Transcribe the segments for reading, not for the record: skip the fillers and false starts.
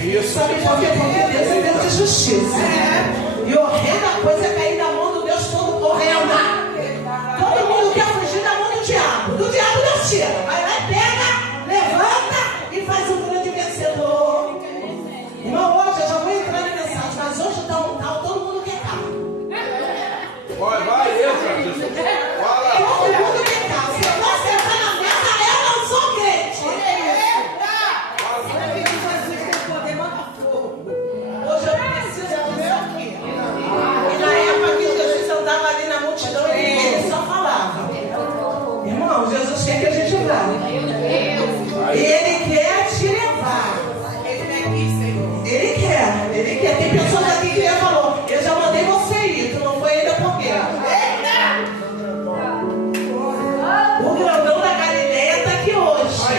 Sabe por quê? Porque Deus é Deus de justiça. E horrenda coisa é cair na mão do Deus todo horrenda. Todo mundo quer fugir da mão do diabo. Do diabo Deus tira. Vai lá e pega, levanta e faz um grande vencedor. Irmão, hoje eu já vou entrar na mensagem, mas hoje todo mundo quer carro. Vai, entra, Jesus. Fala. Todo mundo quer carro. Se eu não sentar na mesa, eu não sou crente. Hoje eu preciso disso aqui. E na época que Jesus andava ali na multidão, ele só falava. Irmão, Jesus quer que a gente vá. E Ele quer te levar. Ele quer. Tem pessoas aqui que Ele falou, eu já mandei você ir, tu não foi ainda por quê? O grandão da Galileia está aqui hoje.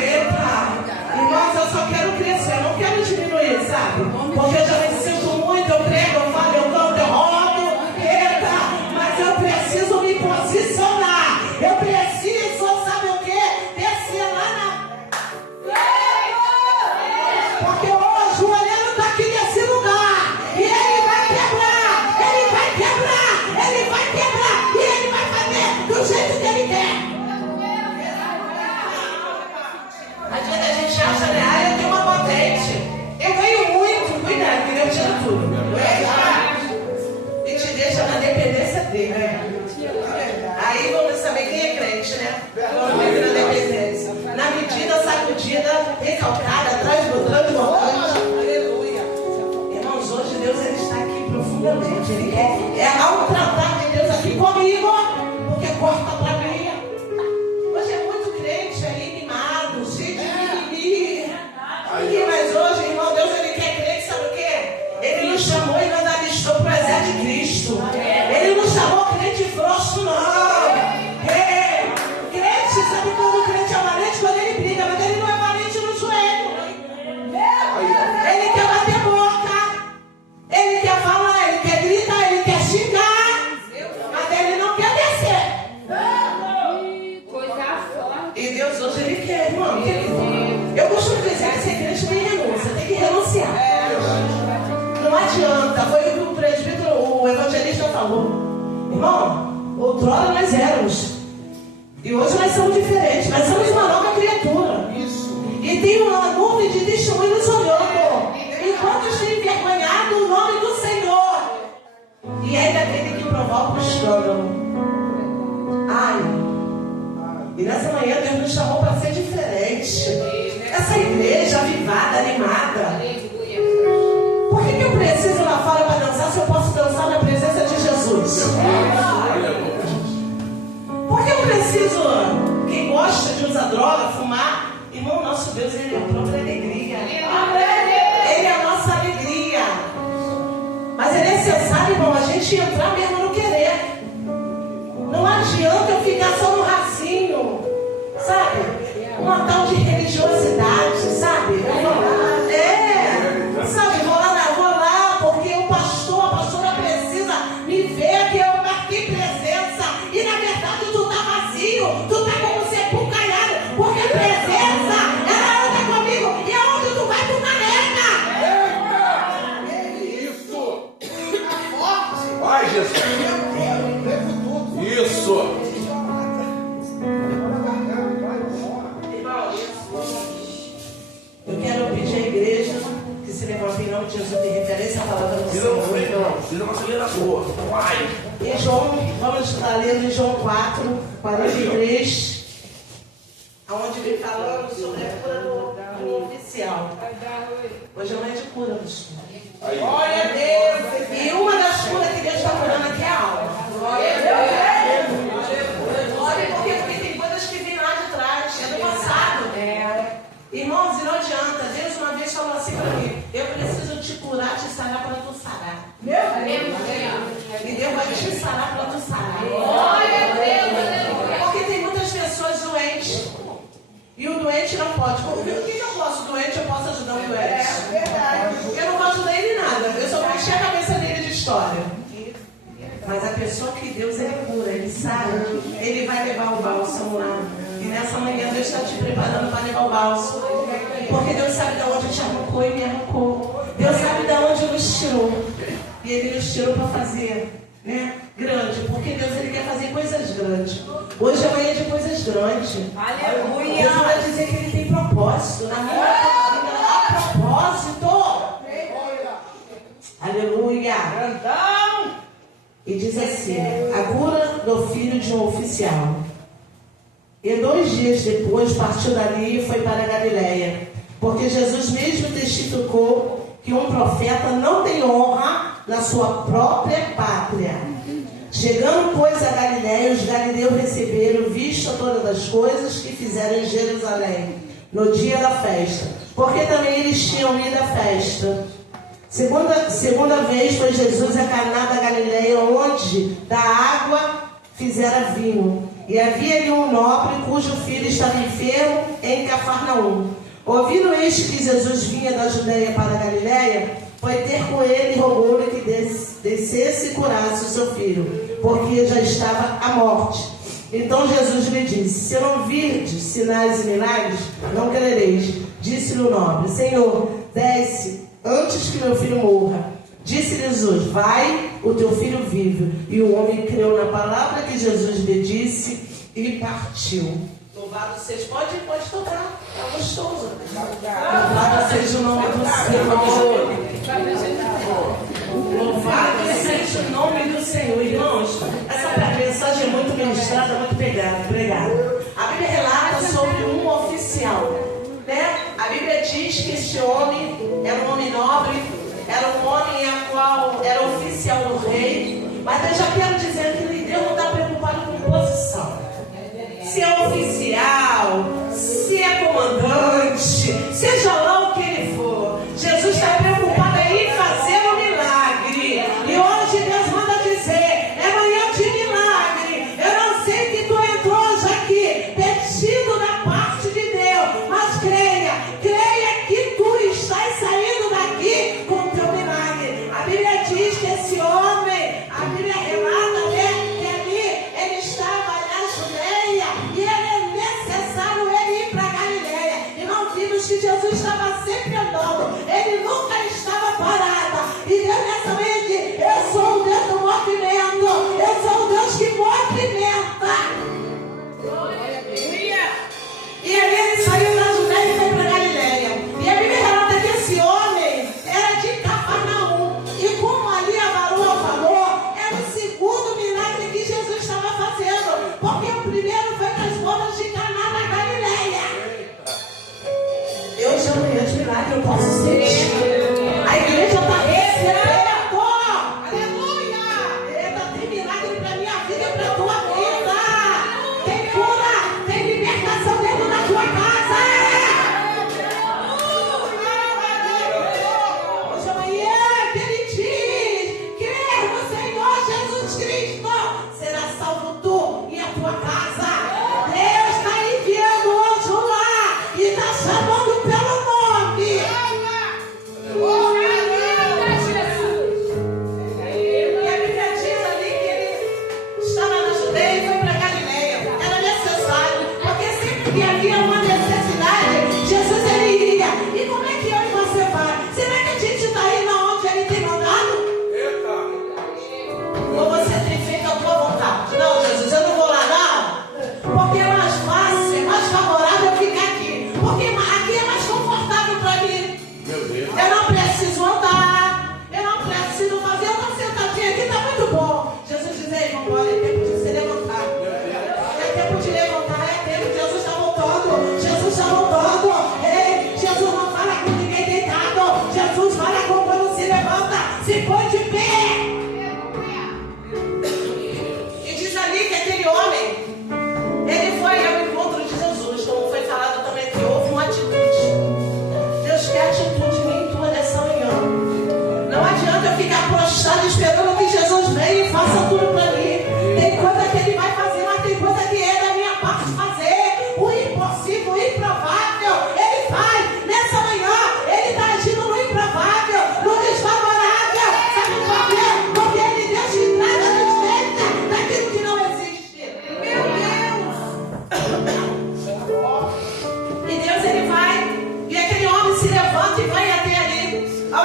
Eita. Irmãos, eu só quero crescer, eu não quero diminuir, sabe? Porque eu já me sinto muito, eu prego, eu falo, eu canto, eu rodo. Eita, mas eu preciso me posicionar. Eu preciso, sabe o quê? Descer lá na... Porque hoje o olhando está aqui nesse lugar. E ele vai quebrar. Ele vai quebrar. Ele vai quebrar. E ele vai fazer do jeito que ele quer. Às vezes a gente acha, né? Eu tenho uma patente. Eu ganho muito. Cuidado, que Deus tira tudo. E te deixa na dependência dele. Aí vamos saber quem é crente, né? Vamos ver na dependência. Na medida sacudida, recalcada, transbordante. Aleluia. Irmãos, hoje Deus ele está aqui profundamente. Ele quer ao tratar de Deus aqui comigo, porque corta pra mim. Hoje é muito crente aí, mimado, cheio de mimimi. Mas hoje, irmão, Deus ele quer crente, sabe o quê? Ele nos chamou e nos alistou para o exército de Cristo. Ele não chamou crente frouxo, não. Crente, sabe quando o crente é valente? Quando ele briga, mas ele não é valente no joelho. Ele quer bater boca. Ele quer falar, ele quer gritar, ele quer xingar. Mas ele não quer descer. E Deus hoje ele quer, irmão. Eu costumo dizer que ser crente tem renúncia, tem que renunciar. Não adianta, foi o que o presbítero, o evangelista falou. Irmão, outrora nós éramos. E hoje nós somos diferentes, nós somos uma nova criatura. E tem uma nuvem de testemunho nos olhando. Enquanto têm envergonhado o nome do Senhor. E ainda tem que provoca o escândalo. E nessa manhã Deus nos chamou para ser diferente. Essa igreja avivada, animada. Por que eu preciso lá fora para dançar se eu posso dançar na presença de Jesus? Por que eu preciso? Quem gosta de usar droga, fumar, irmão, nosso Deus, Ele é a própria alegria. Ele é a nossa alegria. Mas é necessário, irmão, a gente entrar mesmo no querer. Não adianta eu ficar só no racinho, sabe? Uma tal de religiosidade, sabe? Sabe, vou lá, porque o pastor, a pastora precisa me ver que eu marquei presença. E na verdade tu tá vazio, tu tá como sepulcalhado, porque a presença, ela anda comigo. E aonde tu vai, tu carrega. Isso! Vai, Jesus! Isso! Eu quero pedir à igreja que se levante em nome de Jesus, de referência à palavra do Senhor. Não, tira uma saída na rua. Vai! Em João, vamos estar lendo em João 4, 43, onde vem falando sobre a cura do oficial. Hoje não é de cura, pastor. Glória a Deus! E uma das curas que Deus está curando aqui é a alma. Glória a Deus! Porque tem coisas que vêm lá de trás, é do passado. Irmãos, e não adianta. Deus uma vez falou assim para mim: eu preciso te curar, te sarar para tu sarar. Meu Deus! E Deus vai te sarar para tu sarar. Glória a Deus! Porque tem muitas pessoas doentes. E o doente não pode. O que eu posso? Doente, eu posso ajudar o doente. É verdade. Eu não vou ajudar ele em nada. Eu só vou encher a cabeça dele de história. Mas a pessoa que Deus ele cura, ele sara, ele vai levar o bálsamo lá. E nessa manhã Deus está te preparando para levar o bálsamo. Porque Deus sabe de onde te arrancou e me arrancou. Deus sabe de onde nos tirou. E Ele nos tirou para fazer, né, grande. Porque Deus, Ele quer fazer coisas grandes. Hoje é manhã de coisas grandes. Aleluia. Deus vai dizer que Ele tem propósito. Na minha vida há propósito. Aleluia. E diz assim: a cura do filho de um oficial. E 2 dias depois partiu dali e foi para a Galileia, porque Jesus mesmo testificou que um profeta não tem honra na sua própria pátria. Chegando, pois, a Galileia, os galileus receberam vista todas as coisas que fizeram em Jerusalém, no dia da festa, porque também eles tinham ido à festa. Segunda vez foi Jesus a Caná da Galileia, onde da água fizera vinho. E havia ali um nobre cujo filho estava enfermo em Cafarnaum. Ouvindo este que Jesus vinha da Judeia para a Galileia, foi ter com ele e rogou-lhe que descesse e curasse o seu filho, porque já estava à morte. Então Jesus lhe disse: se não virdes sinais e milagres, não crereis. Disse-lhe o nobre: Senhor, desce antes que meu filho morra. Disse-lhe Jesus: vai, o teu filho vive. E o homem creu na palavra que Jesus lhe disse e partiu. Louvado seja, pode tocar, é gostoso. Louvado seja o nome do Senhor. Louvado seja o nome do Senhor. Irmãos, essa mensagem é muito ministrada, muito pregada. A Bíblia relata sobre um oficial, né? A Bíblia diz que este homem era um homem nobre, era um homem a qual era oficial do rei. Mas eu já quero dizer que Deus não está preocupado com posição. Se é oficial, se é comandante, seja lá o que ele for, Jesus está preocupado em fazer um milagre. E hoje Deus manda dizer: é manhã de milagre. Eu não sei que tu entrou hoje aqui pedido da parte de Deus, mas creia que tu estás saindo daqui com o teu milagre. A Bíblia diz que esse homem, a Bíblia relata, né, que ali ele estava na Judeia e era necessário ele ir para Galileia. E não vimos que Jesus estava sempre andando, ele nunca estava parado. E Deus nessa manhã diz: eu sou o Deus do movimento, eu sou o Deus que movimenta. E ali ele saiu da Judeia e foi para Galileia. E a Bíblia relata que esse homem era de Cafarnaum. E como ali a varoa falou, era o segundo milagre que Jesus estava fazendo. Porque o primeiro foi nas bodas de Caná na Galileia. Eu já manhã de milagre, eu posso sentir. A igreja está recebendo. Aleluia! Eita, tem milagre para minha vida e para a tua vida. Tem cura, tem libertação dentro da tua casa. Hoje amanhã que ele diz: crer no Senhor Jesus Cristo, será salvo tu e a tua casa. Deus está enviando hoje lá e está chamando pelo nome.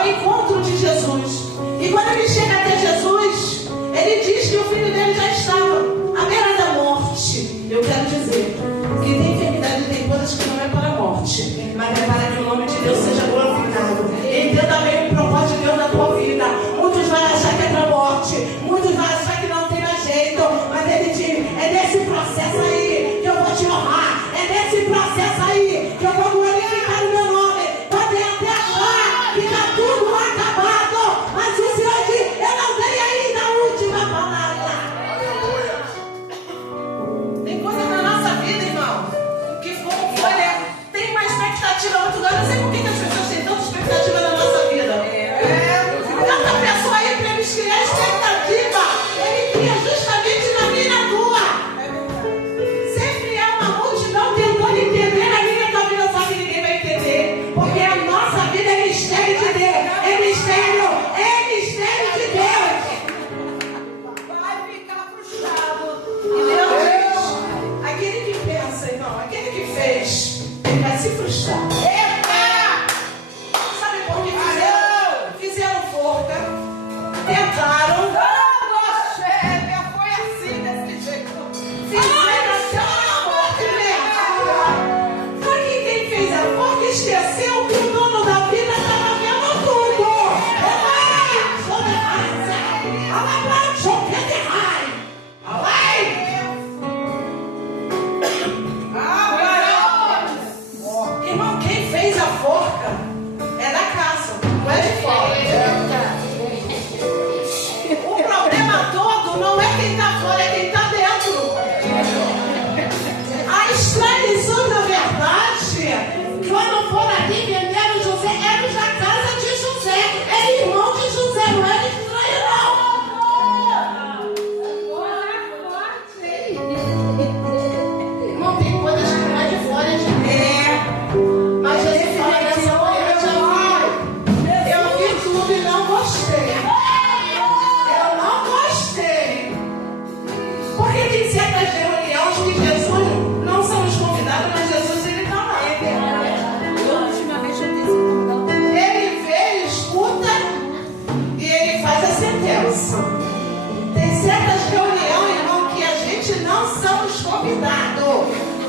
encontro de Jesus. E quando ele chega até Jesus, ele diz que o filho dele já estava à beira da morte. Eu quero dizer que tem enfermidade, tem coisas que não é para a morte, mas é para que o nome de Deus seja glorificado. Entenda bem o propósito de Deus na tua vida. Muitos vão achar que é para a morte, muitos vão achar que não tem mais jeito, mas ele diz, é nesse processo aí que eu vou te honrar, é nesse processo aí que eu vou glorificar o meu nome. Pode até achar que está tudo acabado, mas o Senhor diz, eu não dei ainda a última palavra. Tem coisa na nossa vida, irmão, que tem uma expectativa muito grande. Eu não sei por que as pessoas têm tanta expectativa na nossa vida. Tanta pessoa aí para eles criar expectativa, ele cria justamente na minha e na tua. Sempre é uma multidão tentando entender a minha e a tua vida, só que ninguém vai entender, porque a nossa vida é mistério de Deus, é mistério de Deus. Vai ficar frustrado. E Deus diz, aquele que pensa, irmão, aquele que fez, ele vai se frustrar. Sabe por que fizeram forca, tentaram. Foi assim, desse jeito. Fizeram a forca e só que quem fez a forca esqueceu que o dono da vida estava vendo tudo. Irmão, quem fez a forca é da casa, não é de fora. O problema todo não é quem está fora, é quem está dentro. A extradição da verdade, quando for ali venderam José, era da casa de José, é irmão de José, não era estranho não. Irmão, tem coisas que não é de fora, é de dentro. Mas Jesus fala dessa manhã, eu vi tudo e não gostei. Eu não gostei. Porque tem certas reuniões que Jesus, não somos convidados, mas Jesus ele está lá. Ele vê, escuta e ele faz a sentença. Tem certas reuniões, irmão, que a gente não somos convidados,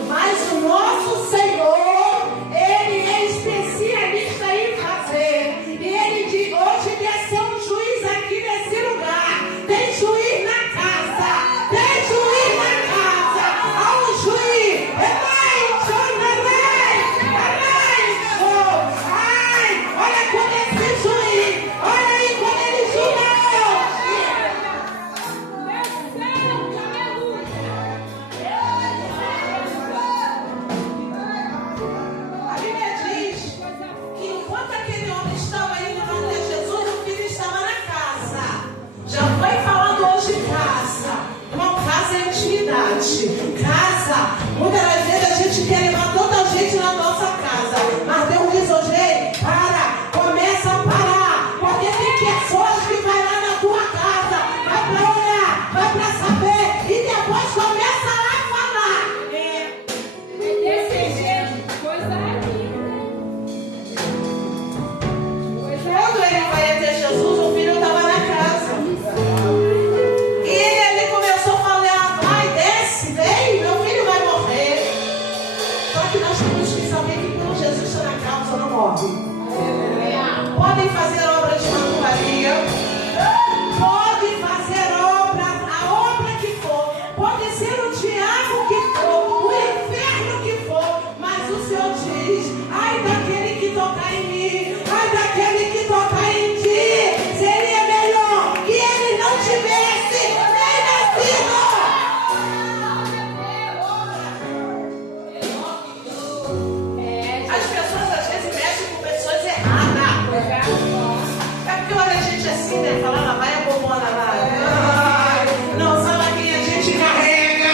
mas o nosso Senhor, ele é especialista em fazer. E ele diz, hoje desceu um juiz aqui nesse lugar. Tem juiz na casa. Tem juiz na casa. Há um juiz. Ai, olha como esse juiz. Olha aí como ele julgou. A Bíblia diz que enquanto aquele homem estava indo até Jesus, o filho estava na casa. Já foi falando hoje casa. Irmão, casa é intimidade. Casa, muitas das vezes a gente quer levar toda a gente na nossa casa. Mas Deus diz hoje, ei, começa a parar. Porque tem pessoas que vai lá na tua casa, vai para olhar, vai para saber, e depois começa a falar. Quando ele vai até Jesus, o filho estava na casa. E ele ali começou a falar, vai, desce, vem, meu filho vai morrer. Só que nós temos que saber que quando Jesus está na causa, não morre. Podem fazer obra de macumbaria, pode fazer obra, a obra que for, pode ser o diabo que for, o inferno que for, mas o Senhor diz, ai daquele que tocar em mim, ai daquele que tocar em ti, seria melhor que ele não tivesse nem nascido. As pessoas às vezes mexem com pessoas erradas. É porque olha a gente assim, né? Fala lá, vai a bobona lá. Não sabe quem a gente carrega.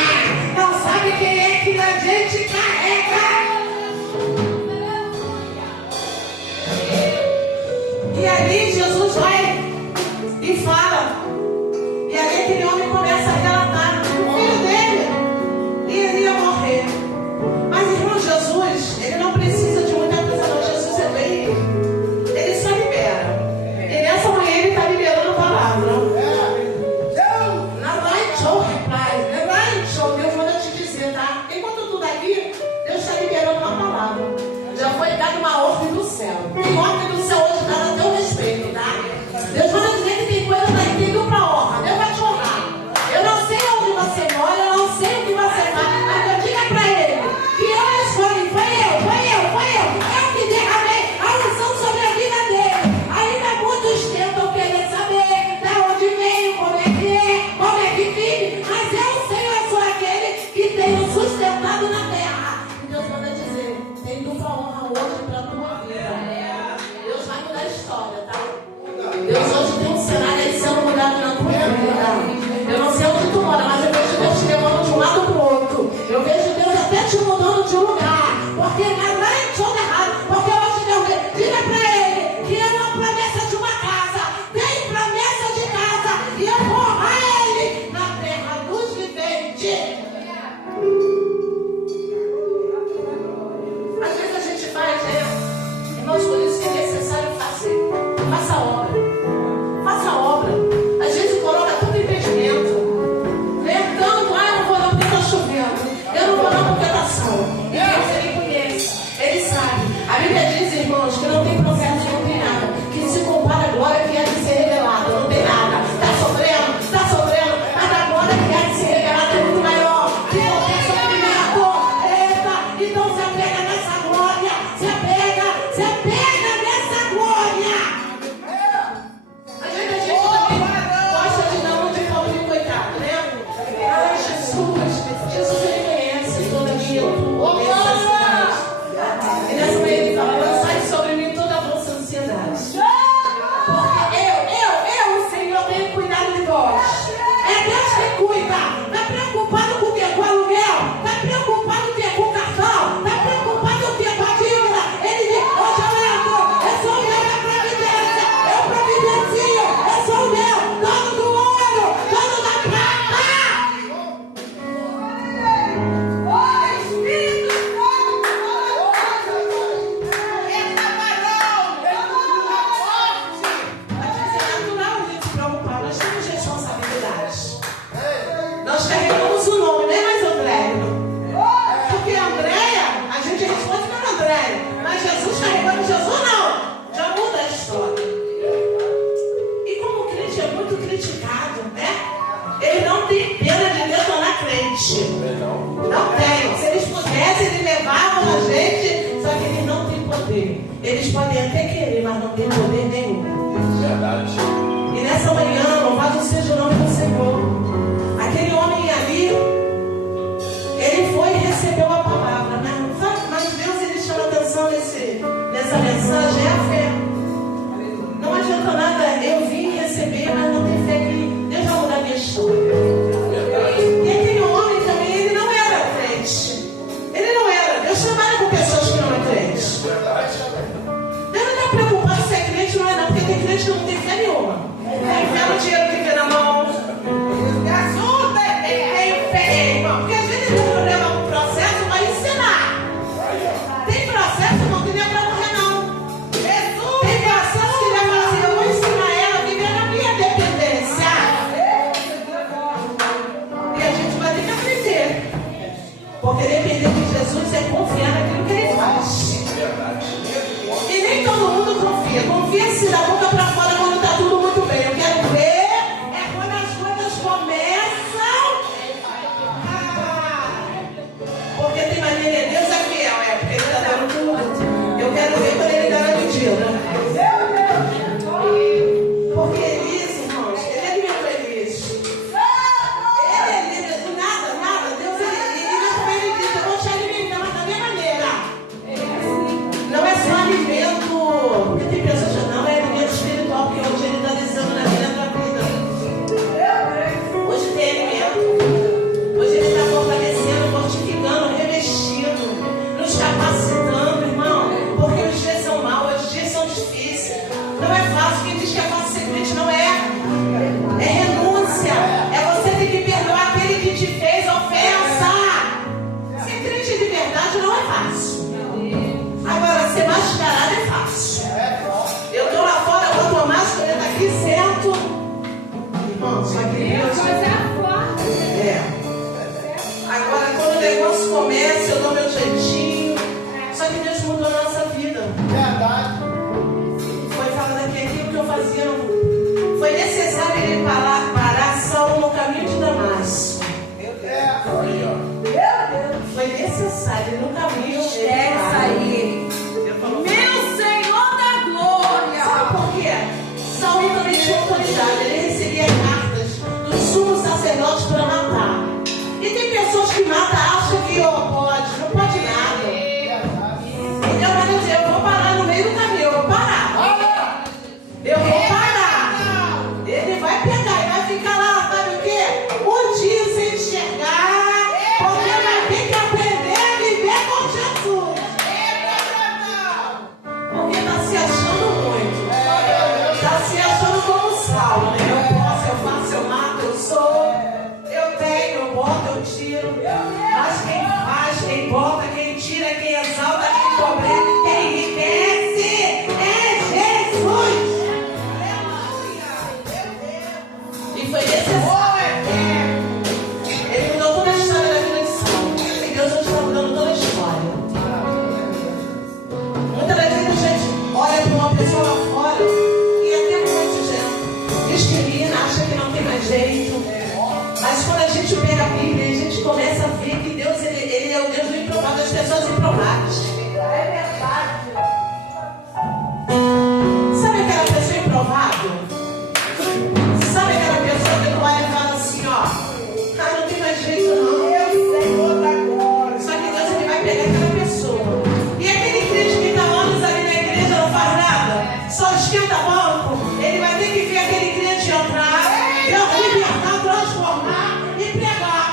Não sabe quem é que a gente carrega. E ali Jesus vai e fala. E ali aquele homem começa a relatar o filho dele iria morrer. Mas irmão, Jesus, ele não precisa de muita coisa não. Jesus é bem, ele só libera. Tem ordem do céu hoje dada a teu respeito, tá? Deus vai dizer que tem coisa daí que tem dupla honra. Deus vai te honrar. Eu não sei onde você mora, eu não sei o que você faz, mas eu diga pra ele que eu escolhi, foi eu que derramei a unção sobre a vida dele. Ainda muitos tentam querer saber de onde veio, como é que vive, mas eu, Senhor, sou aquele que tenho sustentado na terra. E Deus manda dizer, tem dupla honra hoje pra tua vida. Deus vai mudar a história, tá? Deus hoje tem um cenário aí sendo mudado na tua vida. Eu não sei onde tu mora, mas eu vejo Deus te levando de um lado pro outro. Eu vejo Deus até te mudando de lugar. Porque não é tudo errado. Porque hoje Deus diga pra ele que é uma promessa de uma casa. Tem promessa de casa. E eu vou honrar ele na terra dos viventes. Às vezes a gente faz, irmãos, por isso que é necessário fazer. Faça a obra. Faça a obra. Às vezes coloca todo investimento. Tanto, eu não vou não porque está chovendo. Eu não vou não porque está sol. E Deus, ele conhece. Ele sabe. A Bíblia diz, irmãos, que não tem processo, não tem nada. Que se compara a glória que há de ser revelada. Não tem nada. Está sofrendo. Mas a glória que há de ser revelada é muito maior. Que qualquer sofrimento. Eita, então se apega nessa glória. Se apega nessa glória. Às vezes a gente também gosta de dar um de pobre de coitado, né? Ai, Jesus ele conhece toda a minha necessidade. E nessa manhã ele fala, lançai sobre mim toda a vossa ansiedade. Porque eu, Senhor, tenho cuidado de vós. É Deus que cuida. Está preocupado com o quê? Com o aluguel? Está preocupado com o quê? Com o cartão? Está preocupado com o quê? Com a dívida? Ele diz, hoje eu entro. Eu sou o meu da providência. Eu providencio. Eu sou o meu. Dono do ouro. Dono da prata. Nós carregamos o nome, nem mais Andréia. Porque Andréia, a gente responde para Andréia. Mas Jesus carregando Jesus, não. Já muda a história. E como o crente é muito criticado, né? Ele não tem pena de detonar crente. Não tem. Se eles pudessem, eles levavam a gente. Só que eles não têm poder. Eles podem até querer, mas não têm poder nenhum. Verdade. E nessa manhã, louvado seja o nome do Senhor. Aquele homem ali, ele foi e recebeu a palavra, né? Mas Deus, ele chama atenção nessa mensagem, é a fé. Não adianta nada eu vir receber, mas não ter fé que Deus vai mudar a minha história. E aquele homem também, ele não era crente. Ele não era. Deus trabalha com pessoas que não é crente. Deus não está preocupado se é crente ou não é não, porque tem crente que não tem fé nenhuma. Tem fé no dinheiro que vem na mão. Porque às vezes tem problema com o processo, vai ensinar. Tem processo não que nem é para morrer, não. Tem processo que vai falar assim, eu vou ensinar ela a viver na minha dependência. E a gente vai ter que aprender. Porque depender de Jesus é confiar naquilo que ele faz. E nem todo mundo confia. Confia-se da boca para fora quando está tudo muito bem. Eu quero ver quando as coisas começam. Porque tem maneira, Deus é fiel, porque ele está dando tudo. Eu quero ver quando ele dá a medida. Porque Elias, irmãos, ele alimentou Elias. Ele, do nada, Deus, como ele disse, eu vou te alimentar, mas da minha maneira. Não é só alimento, porque tem pessoas que não é alimento espiritual, porque hoje ele está desejando na vida da vida. Hoje tem alimento. Hoje ele está fortalecendo, fortificando, revestindo, nos capacitando, irmão. Porque os dias são maus, os dias são difíceis. Não é fácil, quem diz que é fácil ser crente não é. É renúncia. É você ter que perdoar aquele que te fez ofensa. Ser crente de verdade não é fácil. Agora, ser mascarado é fácil. Eu estou lá fora, eu boto a máscara, eu aqui, sento. Irmão, só que Deus. Agora, quando o negócio começa, eu dou meu jeitinho. Só que Deus mudou a nossa vida. Verdade. necessário ele parar Saulo no caminho de Damasco. Foi necessário ele no caminho de Damasco. Meu Senhor da glória! Sabe por quê? Saulo também tinha autoridade. Ele recebia cartas dos sumos sacerdotes para matar. E tem pessoas que matam, acham que não pode nada. Então vai dizer, eu vou parar no meio do caminho, eu vou parar. Eu vou parar. Ele vai pegar e vai ficar lá, sabe o quê? Um dia sem enxergar, porque vai ter que aprender a viver com Jesus. Porque está se achando muito. Está se achando como Saulo, né? Eu posso, eu faço, eu mato, eu sou. Eu tenho, eu boto, eu tiro. Mas quem faz, quem bota, quem tira, quem exalta, quem empobrece, quem enriquece é Jesus. E foi necessário. Ele mudou toda a história da vida de Saulo. E Deus hoje está mudando toda a história. Muitas das vezes a gente olha para uma pessoa lá fora e até muita gente discrimina, acha que não tem mais jeito. Mas quando a gente pega a Bíblia, a gente começa a ver que Deus ele é o Deus do improvável, das pessoas improváveis. É verdade. Sabe aquela pessoa improvável? Sabe aquela pessoa que não olha e fala assim, ó, não tem mais jeito não. Só que Deus ele vai pegar aquela pessoa. E aquele crente que está anos ali na igreja não faz nada, só esquenta banco, ele vai ter que ver aquele crente entrar, Deus libertar, transformar e pregar.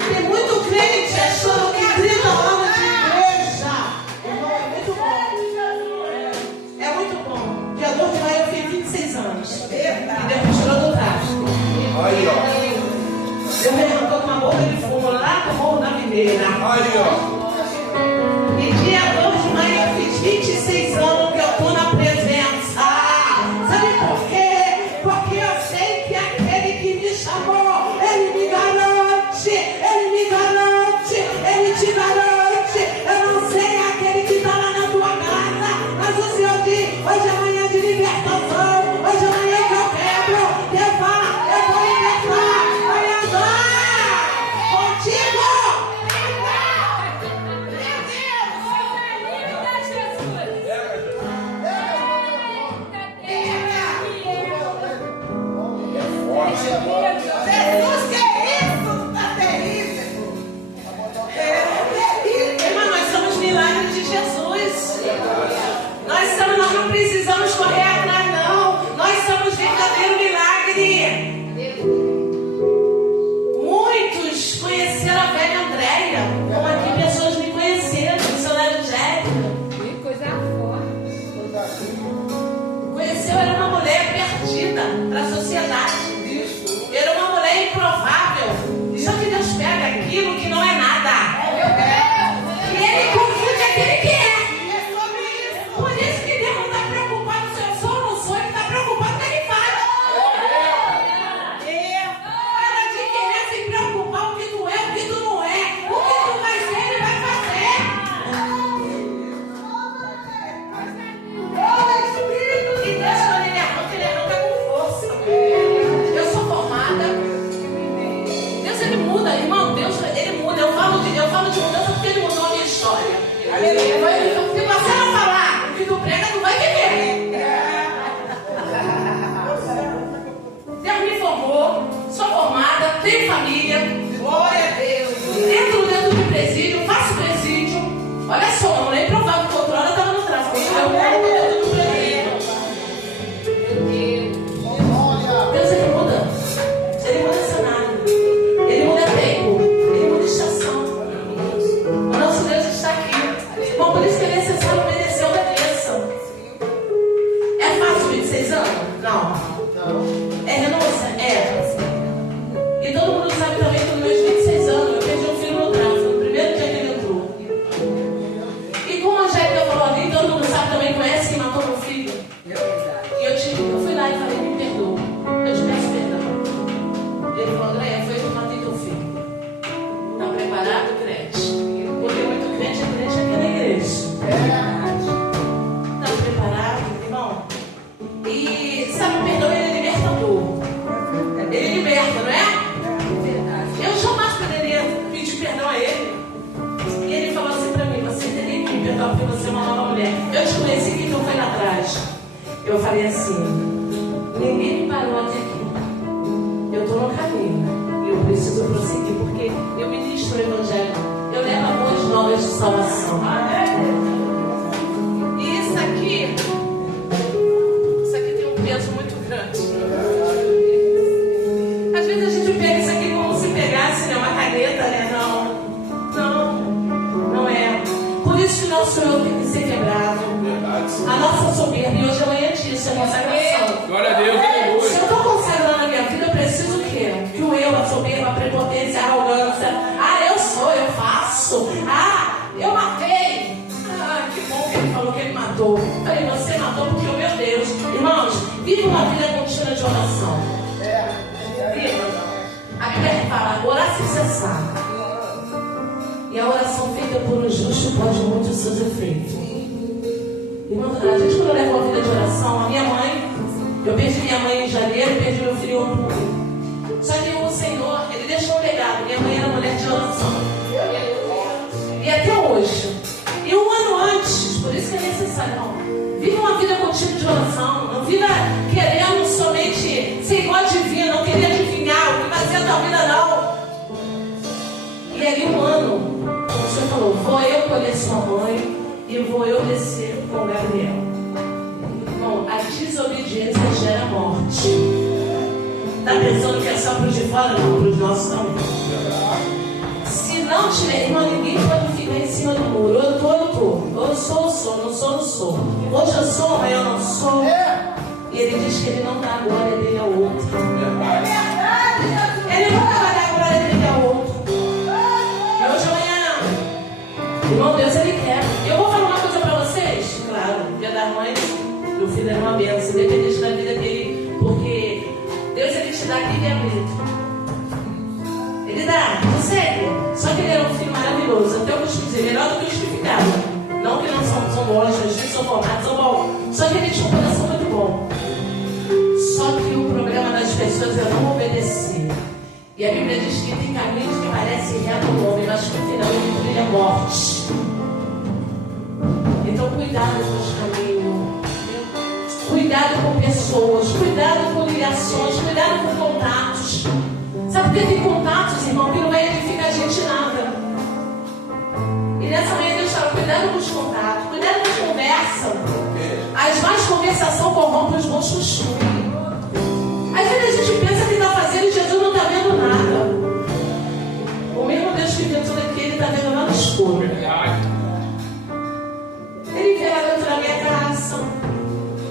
Tem muito crente achando que 30 anos de igreja, irmão, é muito bom. É muito bom. Dia 2 de maio eu fiz 26 anos. E Deus me tirou do tráfico. Aí, ó. Deus me arrancou com uma boca de fumo lá no Morro da Mineira. Aí, ó. E dia 2 de maio eu fiz 26 anos que eu estou na presença. Sabe por quê? Porque eu sei que aquele que me chamou, ele me garante, ele te garante. Eu não sei aquele que está lá na tua casa, mas o Senhor diz, hoje é manhã de libertação, hoje é manhã que eu quebro, eu vou libertar, vai andar contigo. Jesus, que é isso? Está terrível. Irmã, nós somos milagres de Jesus. Nós não precisamos correr atrás, não. Nós somos verdadeiro milagre. Muitos conheceram a velha Andréia, como aqui pessoas me conheceram, o missionário Jérico. Que coisa forte. Conheceu, era uma mulher perdida para a sociedade. Era uma mulher improvável. Só que Deus pega aquilo que não é nada. E Ele confunde aquele que é. Por isso que Deus não está preocupado se eu sou ou não sou. Ele está preocupado com o que Ele faz. Para de querer se preocupar o que tu é, o que tu não é. O que tu vai ser, Ele vai fazer. E Deus, quando Ele arranca com força. Eu sou formada. Deus, Ele muda, irmão. Deus, Ele muda. Eu falo de mudança porque Ele mudou a minha história. Se você não falar o que tu prega, tu vai viver. Deus me formou, sou formada, tenho família. Glória a Deus. Dentro do presídio, faço presídio. Olha só, não é improvável que outra hora eu estava no tráfico. Eu moro dentro do presídio. Deus, Ele muda. Ele muda cenário. Ele muda tempo. Ele muda estação. O nosso Deus está aqui. Bom, por isso que é necessário obedecer, obedeçam. É fácil 26 anos? Não. É renúncia? É. E todo mundo sabe também que nos meus 26 anos eu perdi um filho no tráfico. No primeiro dia porque você é uma nova mulher. Eu te conheci que então foi lá atrás. Eu falei assim, ninguém me parou até aqui. Eu estou no caminho e eu preciso prosseguir, porque eu ministro o Evangelho. Eu levo as boas novas de salvação. E isso aqui tem um peso muito grande. Às vezes a gente pega isso aqui como se pegasse, né, uma caneta, né? Não é. Por isso que nosso eu tem que ser quebrado. A nossa soberba, e hoje amanhã disso, é consagração. Glória a Deus. Se eu estou consagrando a minha vida, eu preciso o quê? Que o eu, a soberba, a prepotência, a arrogância. Eu sou, eu faço. Eu matei. Que bom que ele falou que ele matou. Eu falei, você matou porque o meu Deus. Irmãos, viva uma vida contínua de oração. Viva. A Bíblia fala, orar sem cessar. E a oração feita por um justo pode muito os seus efeitos. Irmãos, a gente quando leva uma vida de oração, a minha mãe, eu perdi minha mãe em janeiro, perdi meu filho ontem. Só que o Senhor, Ele deixou um legado. Minha mãe era mulher de oração. E até hoje. E um ano antes, por isso que é necessário, não. Viva uma vida contínua de oração. Não viva querendo somente ser igual a divina, não querer adivinhar o que vai ser a tua vida, não. E ali um ano, o Senhor falou, vou eu colher sua mãe e vou eu descer com Gabriel. Bom, a desobediência gera morte. Está pensando que é só para os de fora? Não, para os nossos também. Se não tiver, irmão, ninguém pode ficar em cima do muro. Eu tô. Eu sou, não sou. Hoje eu sou, amanhã eu não sou. E ele diz que ele não dá a glória dele ao outro. Ele nunca vai dar a glória dele ao outro. E hoje amanhã não. Irmão, Deus, Ele quer. E eu vou falar uma coisa para vocês. Claro, Dia das Mães, meu filho era uma bênção, independente da vida dele. Porque Deus, Ele te dá livre e abrigo. Ele dá, consegue. Só que ele era um filho maravilhoso. Até eu costumo dizer, melhor do que o justificado. Não que não são bons, os filhos são formados, são bons. Só que ele tinha um coração muito bom. Só que o problema das pessoas é não obedecer. E a Bíblia diz que tem caminhos que parecem reto ao homem, mas que no final ele trilha morte. Então cuidado com os caminhos. Cuidado com pessoas. Cuidado com ligações. Cuidado com contatos. Sabe por que tem contatos, irmão, que não vai edificar a gente nada? E nessa manhã Deus fala, cuidado com os contatos, cuidado com as conversas. As más conversações corrompem os bons costumes. Às vezes a gente pensa que está fazendo e Jesus não está vendo nada. O mesmo Deus que vê tudo aqui, Ele está vendo lá no escuro. Ele vê lá dentro da minha casa,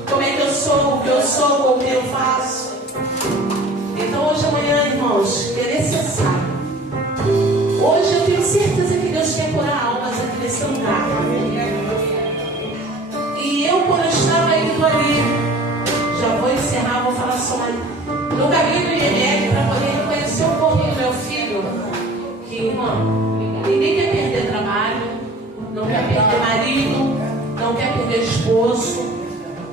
como é que eu sou, o que eu sou, como que eu faço. Então hoje, amanhã, irmãos, querer cessar. Hoje eu tenho certeza que Deus quer curar almas aqui nesse lugar. E eu, quando eu estava indo ali, já vou encerrar, vou falar só mais. No caminho do IML, para poder reconhecer um pouquinho do meu filho, que, irmão, ninguém quer perder trabalho, não quer perder marido, não quer perder esposo,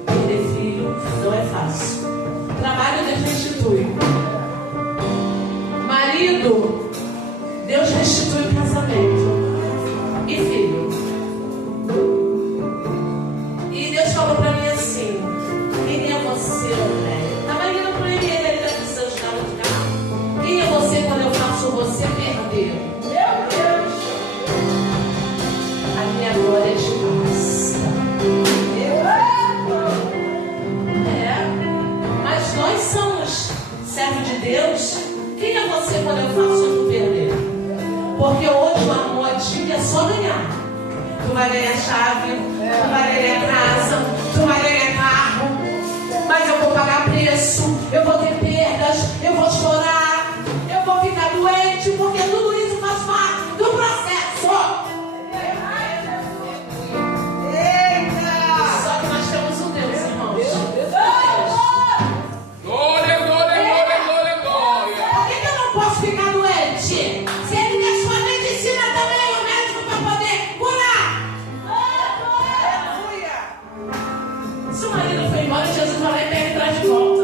perder filho, não é fácil. Trabalho Deus restitui. Marido, Deus restitui o casamento. E filho. E Deus falou pra mim assim: quem é você, André? Estava indo pro ML ali da Cristã de carro. Quem é você quando eu faço você perder? Meu Deus! A minha glória te basta. Mas nós somos servos de Deus. Quem é você quando eu faço tu perder? Porque hoje uma modinha é só ganhar. Tu vai ganhar chave, tu vai ganhar casa, tu vai ganhar carro. Mas eu vou pagar preço, eu vou ter perdas, eu vou chorar, eu vou ficar doente, porque tudo isso faz parte do processo. Eita! Só que nós temos um Deus, irmãos. Glória, glória, glória, glória, glória. Por que eu não posso ficar doente? Se Ele deixou a medicina também, o médico, para poder curar. Se o marido foi embora, Jesus vai lá e pega e traz de volta.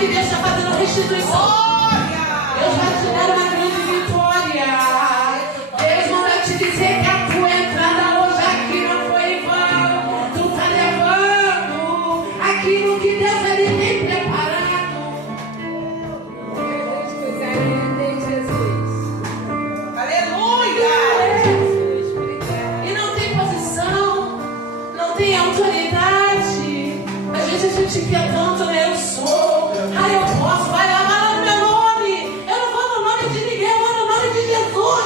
que Deus está fazendo restituição. Deus vai te dar uma grande vitória. Deus manda te dizer que a tua entrada hoje aqui não foi em vão. Tu está levando aquilo que Deus ali tem preparado. Aleluia! E não tem posição, não tem autoridade. Às vezes a gente quer tanto, né? Eu sou, eu posso, vai lá no meu nome. Eu não vou no nome de ninguém, eu vou no nome de Jesus.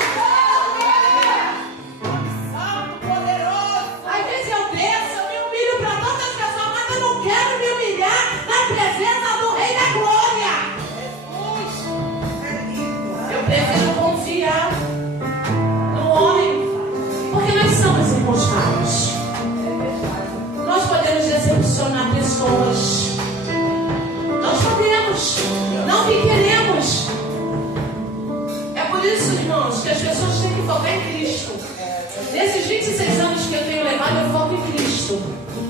Santo, poderoso! Às vezes eu desço, eu me humilho para tantas pessoas, mas eu não quero me humilhar na presença do Rei da Glória. Eu prefiro confiar no homem, porque nós somos irmãos. Nós podemos decepcionar pessoas. Nós podemos, não que queremos. É por isso, irmãos, que as pessoas têm que focar em Cristo. Nesses 26 anos que eu tenho levado, eu foco em Cristo.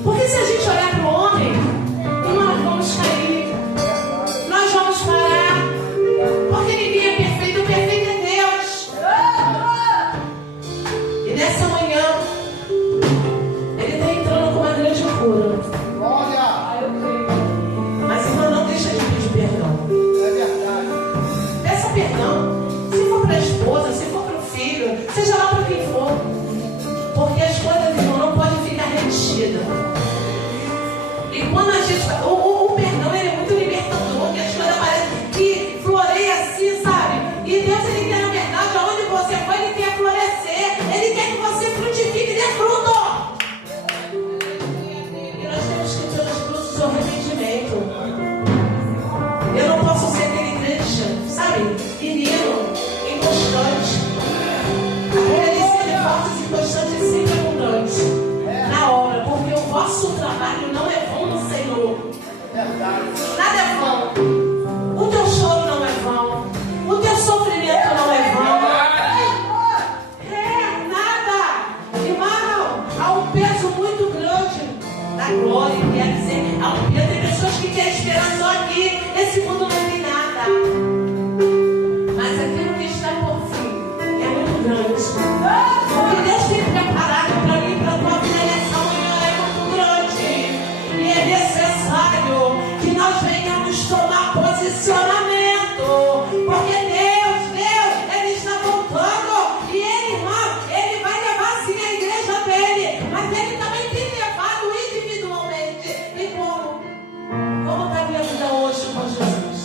Porque se a gente olhar para o homem, nós vamos cair. Nós vamos parar. Porque ninguém é perfeito, o perfeito é Deus. E nessa manhã, Ele está entrando com uma grande cura. Mas irmã, não deixa de pedir perdão. Peça perdão. Se for para a esposa, se for para o filho, seja lá para quem for. Porque as coisas, irmão, não podem ficar retidas. E quando a gente... O perdão, ele é muito libertador. Que as coisas parecem que floreia assim, sabe? E Deus, Ele quer, na verdade, aonde você foi, Ele quer florescer. Ele quer que você frutifique e dê fruto. E nós temos que ter os frutos do arrependimento. Eu não posso ser aquele crente, sabe? Menino, inconstante. Aquele ser fortes, inconstantes e sempre abundantes na obra, porque o vosso trabalho não é vão no Senhor. Nada é vão. O teu choro não é vão. O teu sofrimento não é vão. Nada. Irmão, há um peso muito grande da glória. Quer dizer, há um peso. Tem pessoas que querem esperar só aqui. Esse mundo não tem nada. Mas aquilo que está por fim é muito grande. O que Deus tem preparado para mim, para a tua vida nessa manhã é muito grande. E é necessário que nós venhamos tomar posicionamento. Porque Deus, Ele está voltando. E Ele, irmão, Ele vai levar sim a igreja dele. Mas Ele também tem levado individualmente. E como? Como está a minha vida hoje com Jesus?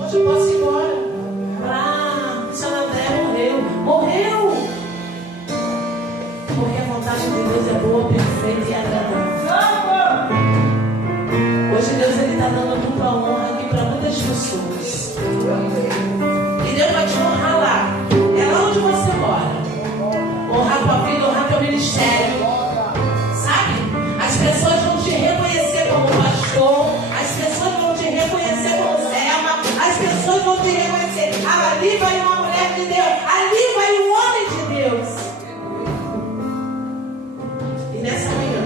Hoje eu posso ir embora. Seu André morreu. Porque a vontade de Deus é boa, perfeita e agradável. Hoje Deus, Ele está dando dupla honra aqui para muitas pessoas. E Deus vai te honrar lá. É lá onde você mora. Honrar tua vida, honrar teu ministério. Sabe? As pessoas vão te reconhecer como pastor. As pessoas vão te reconhecer como serva. As pessoas vão te reconhecer. Ali vai uma mulher de Deus. Ali vai um homem de Deus. E nessa manhã,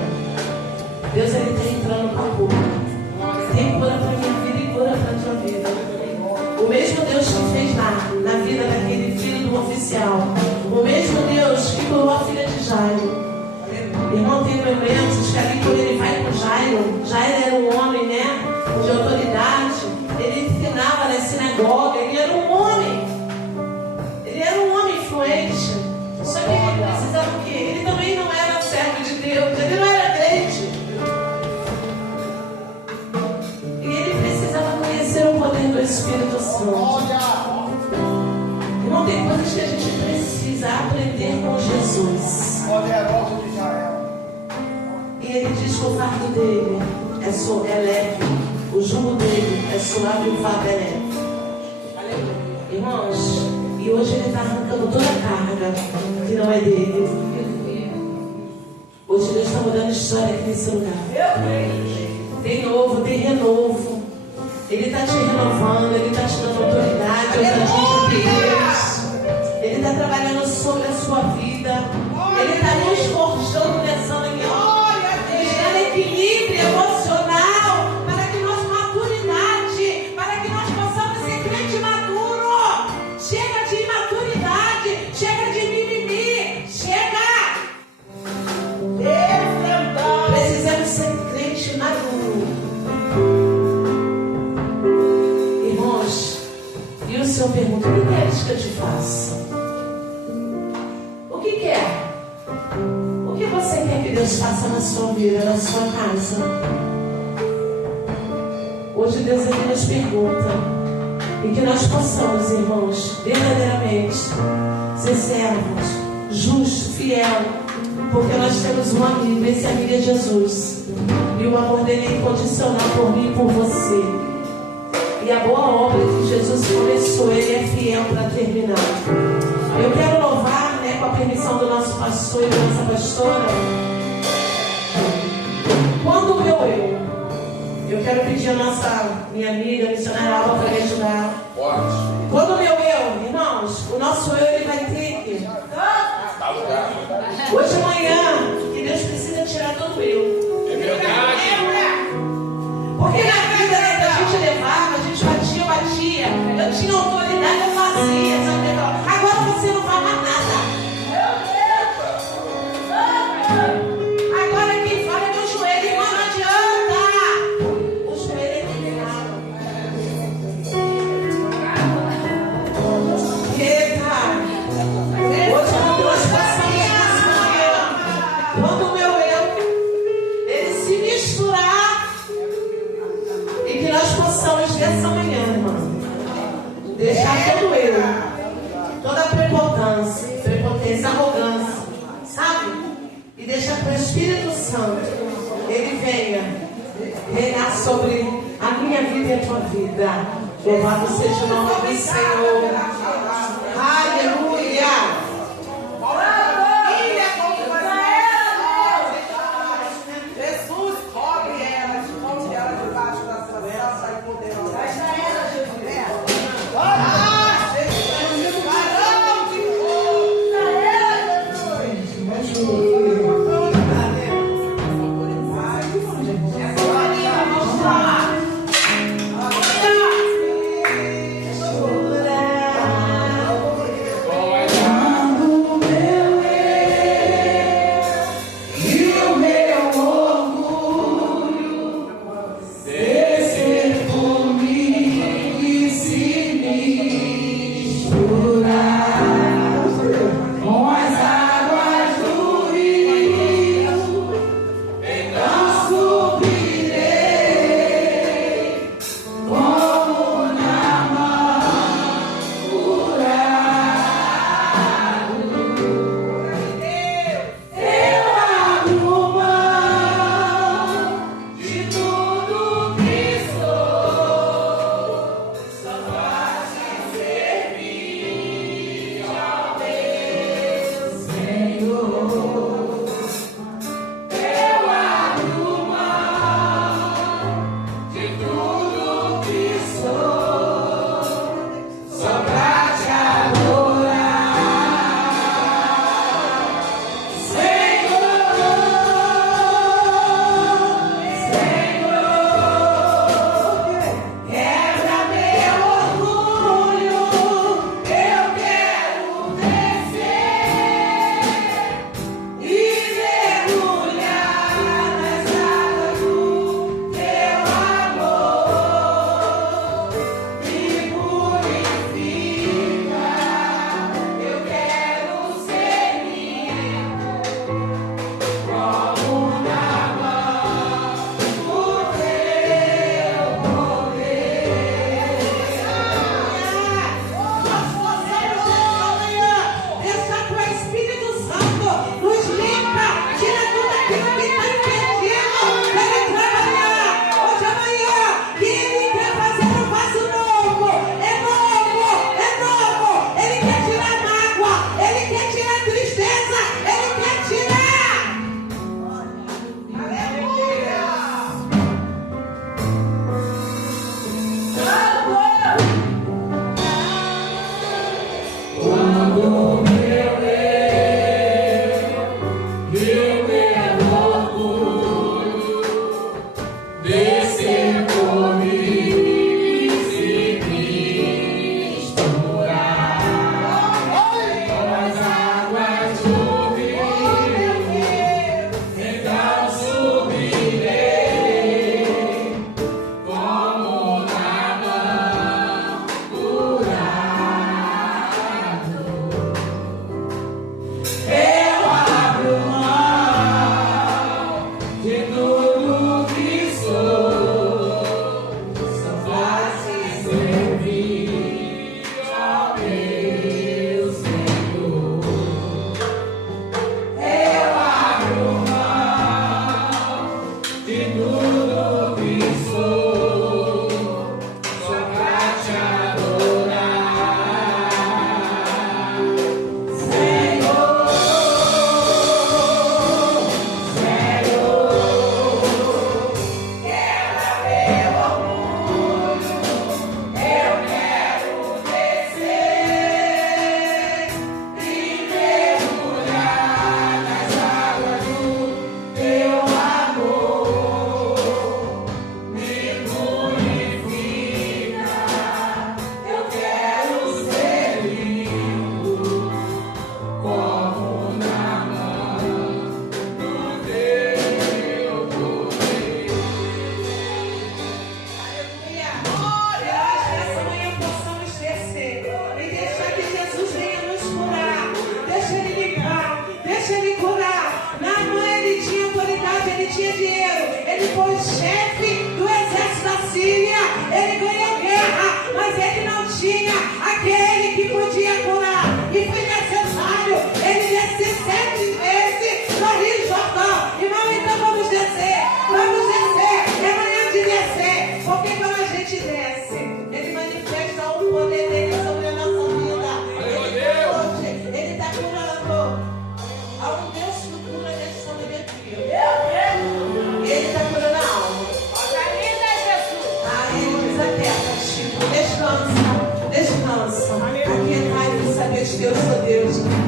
Deus, Ele está entrando com a cura. Tem cura para minha vida e cura para a tua vida. O mesmo Deus que fez na vida daquele filho do oficial. O mesmo Deus que curou a filha de Jairo. Irmão, tem momentos que ali quando ele vai com Jairo era um homem, né? De autoridade. Ele ensinava na sinagoga. Ele era um homem. Ele era um homem influente. Só que ele precisava o quê? Ele também não era servo de Deus. Ele não era crente. E ele precisava conhecer o poder do Espírito Santo. Irmão, tem coisas que a gente precisa aprender com Jesus. Poderoso de Israel. E ele diz que o fardo dele é leve. O jugo dele é suave e o fardo é leve. Irmãos, e hoje ele está arrancando toda a carga que não é dele. Hoje Deus está mudando a história aqui nesse lugar. Tem novo, tem renovo. Ele está te renovando, Ele está te dando autoridade, ousadia de Deus. Ele está trabalhando sobre a sua vida. Ele está nos forjando nessa manhã. Ele está no equilíbrio emocional para que nós maturemos. vida na sua casa. Hoje Deus aqui nos pergunta, e que nós possamos, irmãos, verdadeiramente ser servos, justos, fiel, porque nós temos um amigo, esse amigo é Jesus, e o amor dele é incondicional por mim e por você, e a boa obra que Jesus começou, ele é fiel para terminar. Eu quero louvar, com a permissão do nosso pastor e da nossa pastora, quando o meu eu quero pedir a minha amiga, missionária Alba, para me ajudar. Quando o meu irmãos, o nosso ele vai ter que hoje de manhã, que Deus precisa tirar todo o eu. É verdade. Porque na vida a gente levava, a gente batia, eu tinha autoridade, eu fazia, sabe? Agora você não faz mais nada. Agora quem fala é meu joelho, irmão, não adianta. O joelho é que fala. Eita! Hoje eu não passamos nessa manhã. Quando o meu ele se misturar, e que nós possamos dessa manhã, irmão, deixar todo toda a prepotência, arrogância, sabe? E deixar que o Espírito Santo ele venha reinar sobre a minha vida e a tua vida. Louvado seja o nome do Senhor. Aleluia. Jesus, cobre ela, esconde ela debaixo da sua graça e poderosa. Deixa ela, Jesus. Jesus, varão de fogo. Aquietai e saber que eu sou Deus.